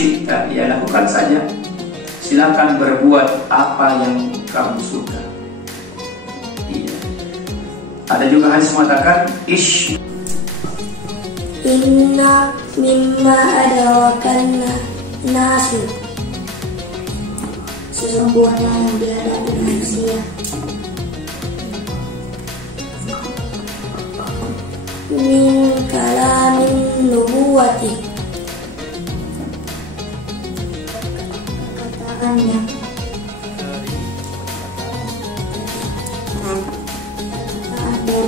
syi'ta, ya lakukan saja. Silakan berbuat apa yang kamu suka. Iya. Ada juga hadis mengatakan inna mimma adawakan nasu, sesungguhnya yang dihadapi manusia min kalamin nubuwati, kataannya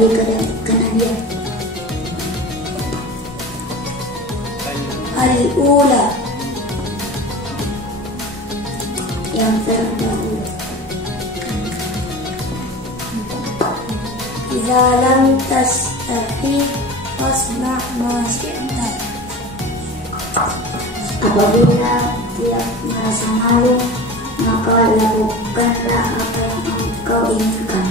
dari kenabian. Al-ula, yang terdahulu. Idza lam tastahi fasna' ma syi'ta, apabila tidak merasa malu, maka lakukanlah apa yang engkau inginkan.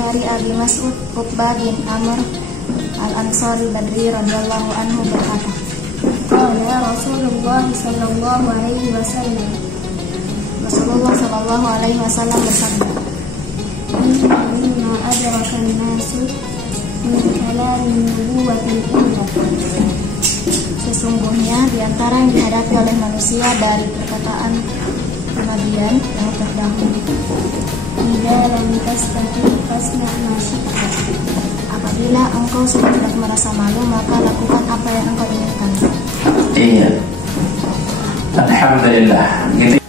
Dari Abi Mas'ud Uqbah bin Amr Al-Ansari Badri radhiyallahu anhu berkata, qala Rasulullah sallallahu alaihi wasallam, Rasulullah sallallahu alaihi wasallam bersabda, inna adrakan nasu min kalamin nubuwatil ula, sesungguhnya diantara yang dihadapi oleh manusia dari perkataan kenabian yang terdahulu. Dalam tastahi fasna' ma syi'ta, apabila engkau sudah tidak merasa malu, maka lakukan apa yang engkau inginkan. Iya. Alhamdulillah. Gitu.